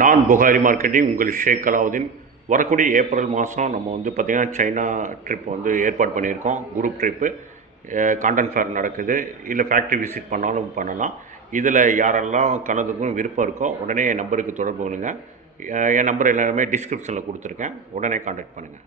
நான் புகாரி மார்க்கெட்டிங் உங்கள் ஷேக் அலாவுதீன். வரக்கூடிய ஏப்ரல் மாதம் நம்ம பார்த்திங்கன்னா சைனா ட்ரிப் ஏற்பாடு பண்ணியிருக்கோம். Group trip. காண்டன் ஃபேர் நடக்குது. இல்லை ஃபேக்ட்ரி விசிட் பண்ணாலும் பண்ணலாம். இதில் யாரெல்லாம் கலந்துக்கும் விருப்பம் இருக்கோ உடனே என் நம்பருக்கு தொடர்பு கொள்ளுங்கள். என் நம்பர் எல்லாருமே டிஸ்கிரிப்ஷனில் கொடுத்துருக்கேன். உடனே கான்டாக்ட் பண்ணுங்கள்.